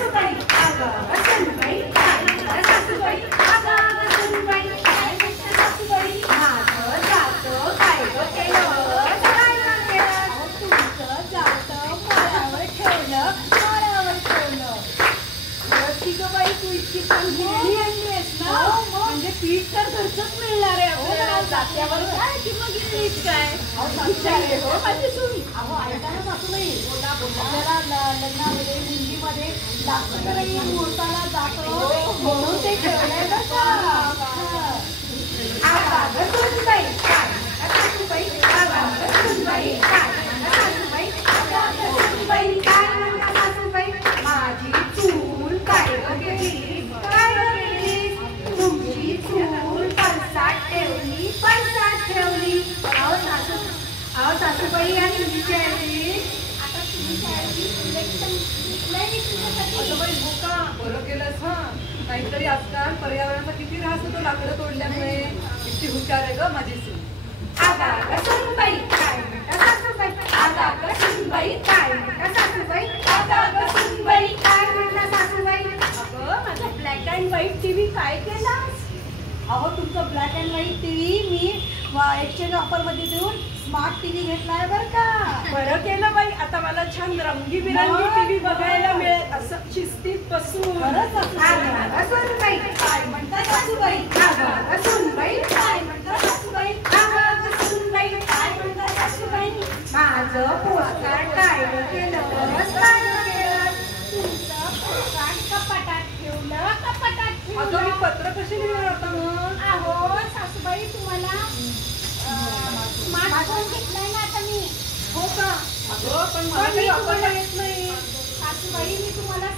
सासूबाई अगं सुनबाई काय म्हणता सासूबाई अगं सुनबाई काय म्हणता सासूबाई माझं जातं काय ग केलं काय ग केलं तुमचं जातं मळ्यावर ठेवलं की ग बाई तू इतकी चांगली आणलीस ना म्हणजे पीठ तर घरचंच मिळणार आहे आपल्याला जात्यावर काय किंवा गिरणीत काय हो माझी सून अहो ऐका ना सासूबाई आपल्याला लग्नामध्ये मुंजीमध्ये जास्त मुहूर्ताला जातो म्हणून ते ठेवलंय ना सासूबाई काय सासूबाई सासूबाई काय सासूबाई काय म्हणता सासूबाई माझी चूल काय गेली तुमची चूल पळसात ठेवली अहो सासूबाई या तुमची आली आता तुमची आली इलेक्शन हो का बरं केलंस हा नाहीतरी आजकाल पर्यावरणाचा किती ऱ्हास होतो लाकडं तोडल्यामुळे किती हुशार आहे ग माझी सून अगं सुनबाई काय म्हणता सासूबाई अगं सुनबाई काय म्हणता सासूबाई अगं सुनबाई काय म्हणता सासूबाई अगं माझा ब्लॅक अँड व्हाईट टीव्ही काय केलास अहो तुमचं black and white TV me exchange offer मध्ये देऊन स्मार्ट टीव्ही घेतलाय बरं का बरं केलं बाई आता मला छान रंगीबिरंगी टीव्ही बघायला मिळेल असं शिस्तीत बसून सुनबाई काय म्हणता सासूबाई अगं सुनबाई काय म्हणता सासूबाई अगं सुनबाई काय म्हणता सासूबाई माझं पोस्टकार्ड काय केलं तुमचं पोस्टकार्ड कपाटात ठेवलं अगं मी पत्र कशी लिहिलं होतं मग अहो सासूबाई तुम्हाला स्मार्टफोन घेतलाय ना आता मी हो का अगं पण मला काही वापरता येत नाही सासूबाई मी तुम्हाला